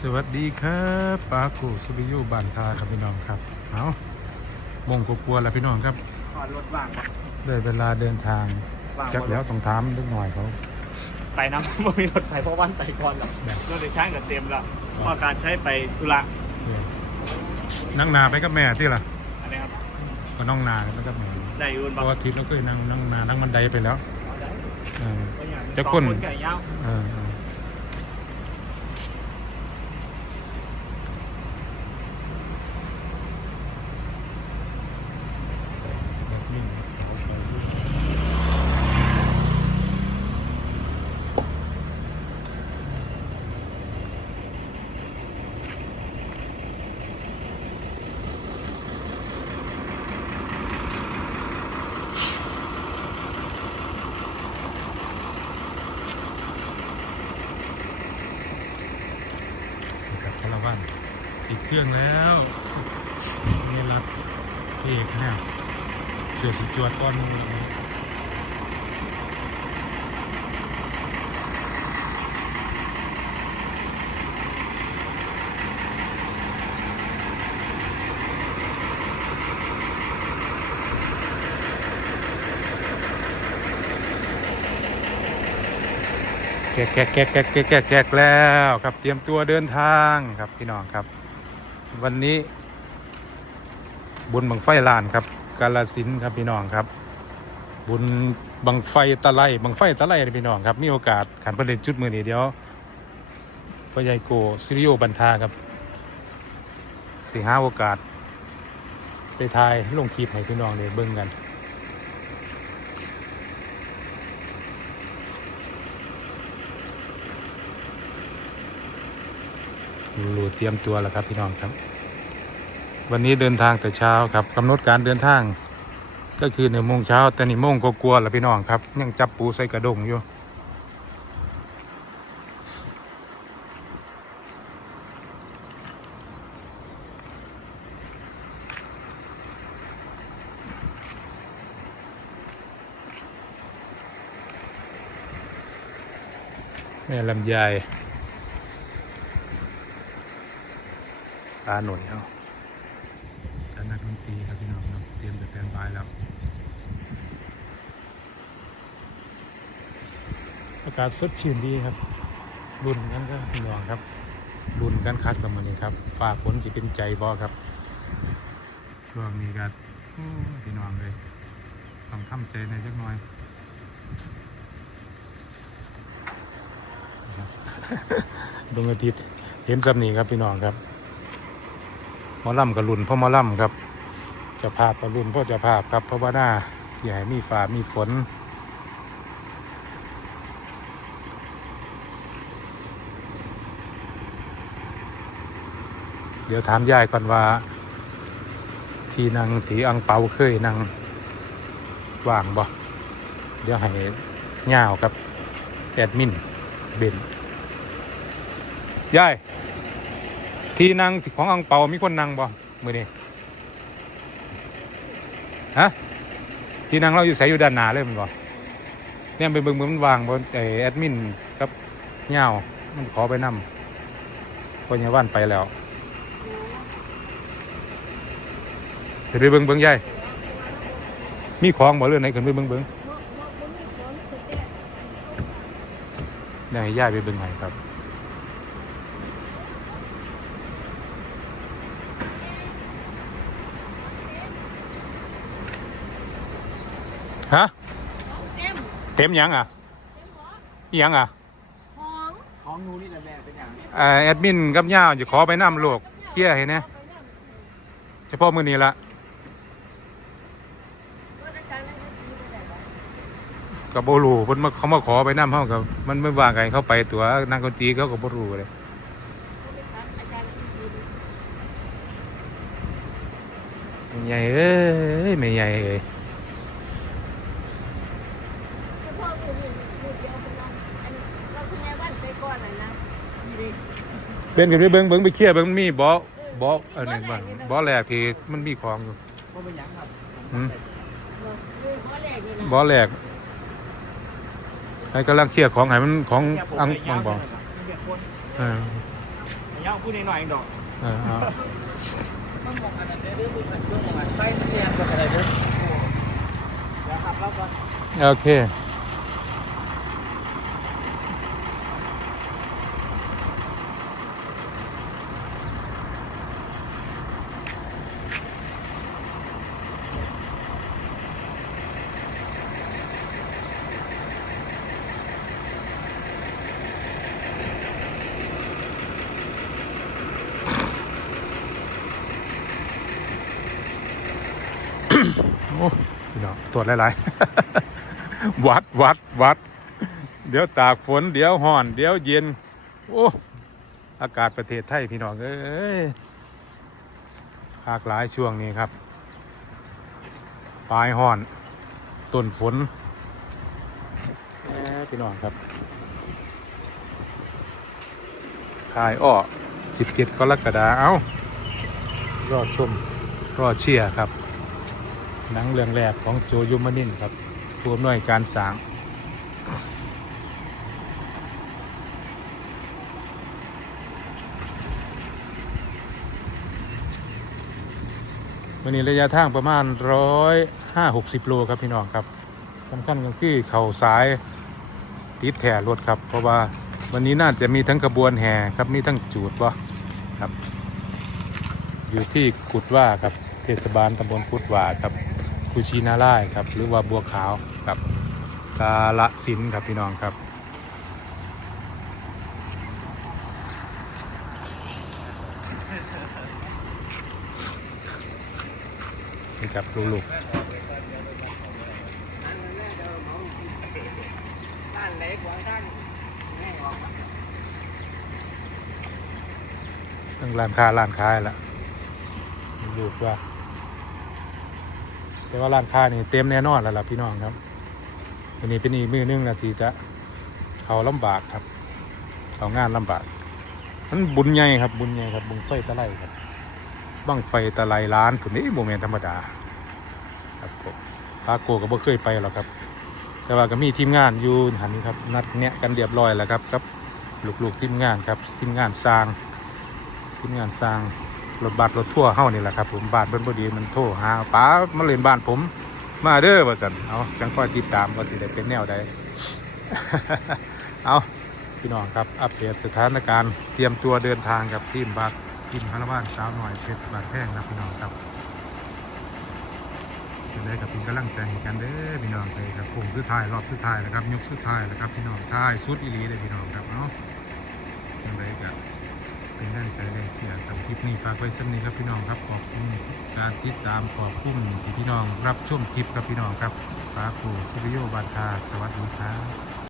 สวัสดีครับปากูสุริยุบานทาครับพี่น้องครับเอาบงกลัวๆแล้วพี่น้องครับขอรถว่างปะได้เวลาเดินทางว่างจักบ่แล้วต้องถามเล็กหน่อยเขา ไปน้ำ ไม่มีรถไปเพราะวันไปก่อนแล้วแบบ รถในช่างกับเต็มแล้วเพราะการใช้ไปธุระเนี่ยนั่งนาไปกับแม่ที่ล่ะอันนี้ครับก็น้องนาไปกับแม่ได้อยูนเพบางราะว่าทิศเราเคยนั่งนั่งนานั่งบันไดไปแล้วเออ จะสองคน ไก่ย่างเออเออแบบนี้เอาไปดูนะครับพลวัน ติดเครื่องแล้วนี่รับเอกแนวเสือสิจวดก้อนหมูเลยแกแกะแกะแกะแกะแกะแกะแล้วครับเตรียมตัวเดินทางครับพี่น้องครับ วันนี้ บุญบังไฟลานครับ กาลสินครับพี่น้องครับ บุญบังไฟตะไลบังไฟตะไลพี่น้องครับ มีโอกาสขันประเด็นจุดมือนี้เดียวพ่อใหญ่โกซิริโอบันทาครับสิหาโอกาส ไปทายลงคลิปให้พี่น้องเลยเบิ่งกัน รูเตรียมตัวแล้วครับพี่น้องครับ วันนี้เดินทางแต่เช้าครับกำหนดการเดินทาง ก็คือหนึ่งโมงเช้าแต่นี่โมงก็กลัวๆแล้วพี่น้องครับ ยังจับปูใส่กระดงอยู่แม่ลำไย ตาหน่วยเอาการนักดนตรีครับพี่น้องเตรียมจะแตนบายแล้ว อากาศสดชื่นดีครับรุ่นกันก็พี่น้องครับรุ่นกันคักกับมันนี้ครับฝ่าฝนสิเป็นใจบ่ครับ ช่วงนี้ก็พี่น้องเลยต้องทำใจในอยจักหน่อยดวงอาทิตย์เห็นสำนีครับพี่น้องครับ มอล่ำกับรุ่นพ่อหมอล่ำครับจะภาพกับรุ่นพ่อจะภาพครับเพราะว่าหน้าให้มีฝ่ามีฝนเดี๋ยวถามยายก่อนว่า ที่นั่งถีอังเปาเคยนั่งว่างบ่เดี๋ยวให้ย่าวกับ แอดมินเบนยาย ที่นั่งของอังเปามีคนนั่งบ่มือนี้ฮะที่นั่งเราอยู่ใส่อยู่ด้านหน้าเลยมันบ่เนี่ยไปเบิ่งเบิ่งมันวางบนไอแอดมินกับย่าวมันขอไปนำคนยาวันไปแล้วเดี๋ยวไปเบิ้งเบิ้งยายมีของบ่เรื่องไหนขึ้นไปเบิ้งเบิ้งเดี๋ยให้ยาไปเบิ้งให้ครับ ฮะเต็มเต็มยังอะอิหยังอะของของนูนี่แหละแม่เป็นอย่างนี้อ่าแอดมินกับย่าวจะขอไปน้ำลูกเคลียร์ให้แหนะเฉพาะมื้อนี้ละว่าอาจารย์นั่นก็คือไปไหนวะกับโบรูเพิ่นมาเขามาขอไปน้ำเฮากับมันไม่ว่ากันเขาไปตัวนักดนตรีเขาก็บ่รู้เลยเขาไปถามอาจารย์นั่นคือไม่ใหญ่เอ้ยไม่ใหญ่เอ้ย เฉพาะคนนี้คนเดียวคนนั้นอันนี้เราคุณแม่วันไปก่อนน่ะนะนี่ดิ เป็นกันไปเบิ้งเบิ้งไปเคลียร์เบิ้งมันมีบ่บ่เอันนี้บ่บ่แรกที่มันมีของอยู่ว่เป็นอย่างครับหืมบอกเลยหัวแรกให้กำลังเคลียร์ของให้มันของอังไก่อัย่างบ่เนี่ยคนเออย่างนี่ยพูดหน่อยๆเองดอกเออเอาต้องมองอันนั้นได้ด้วยมือมันช่วงมันไปเรียนกับอะไรเด้อเดี๋ยวขับรถก่อนโอเค โอ้พี่น้องตรวจหลายๆ วัดวัดวัด เดี๋ยวตากฝน เดี๋ยวห่อน เดี๋ยวเย็น โอ้อากาศประเทศไทยพี่น้องเอ้ยภาคหลายช่วงนี้ครับปลายห่อนต้นฝนแหมพี่น้องครับขายอ้อ17กรกฎาคมเอ้ารอชม รอเชียร์ครับ หนังเรื่องแรกของโจยุมานินครับผู้อำนวยการสางวันนี้ระยะทางประมาณร้อยห้าหกสิบโลครับพี่น้องครับสำคัญก็คือเข่าสายติดแถรถครับ เพราะว่าวันนี้น่าจะมีทั้งขบวนแห่ครับมีทั้งจูดบ่ครับ อยู่ที่กุดว่าครับเทศบาลตำบลกุดว่าครับ กุชินาร่ายครับ หรือว่าบัวขาวครับกาละสินครับพี่น้องครับนี่ครับลูกด้านเล็กกว่าด้านแม่ออกๆตั้งร้านค้าร้านค้าแล้วลูกว่า แต่ว่าร้านค้านี่เต็มแน่นอนแล้วล่ะพี่น้องครับอันนี้เป็นอีกมือนึงนะสิจะเขาลำบากครับ เขางานลำบากมันบุญใหญ่ครับบุญใหญ่ครับบุญไฟตะไลครับบังไฟตะไลล้านผุนนี้โมเมนธรรมดาครับผมปาโกก็บ่เคยไปหรอกครับ แต่ว่าก็มีทีมงานอยู่หันนี้ครับนัดเนี้ยกันเรียบร้อยแล้วครับครับลูกๆทีมงานครับทีมงานสร้างทีมงานสร้าง รถบัสรถทั่วเฮานี่แหละครับผมบ้านเพิ่นพอดีมันโทรหาป้ามาเล่นบ้านผม มาเด้อว่าซั่นเอาจังค่อยติดตามว่าสิได้เป็นแนวใดเอาพี่น้องครับอัปเดตสถานการณ์เตรียมตัวเดินทางกับทีมบัสทีมคาราวานสาวหน่อยเสร็จบาดแพงนะพี่น้องครับจะได้กับเป็นกำลังใจให้กันเด้อพี่น้องไปครับโค้งสุดท้ายรอบสุดท้ายแล้วครับยกสุดท้ายแล้วครับพี่น้องท้ายสุดอีลีเลยพี่น้องครับเนาะยังไงกับ เป็นแรงใจแรงเชียร์ครับคลิปนี้ฝากไว้สักนิดครับพี่น้องครับขอบคุณการติดตามขอบคุณที่พี่น้องรับชมคลิปครับพี่น้องครับฝากกูสุริโยบานทาสวัสดีครับ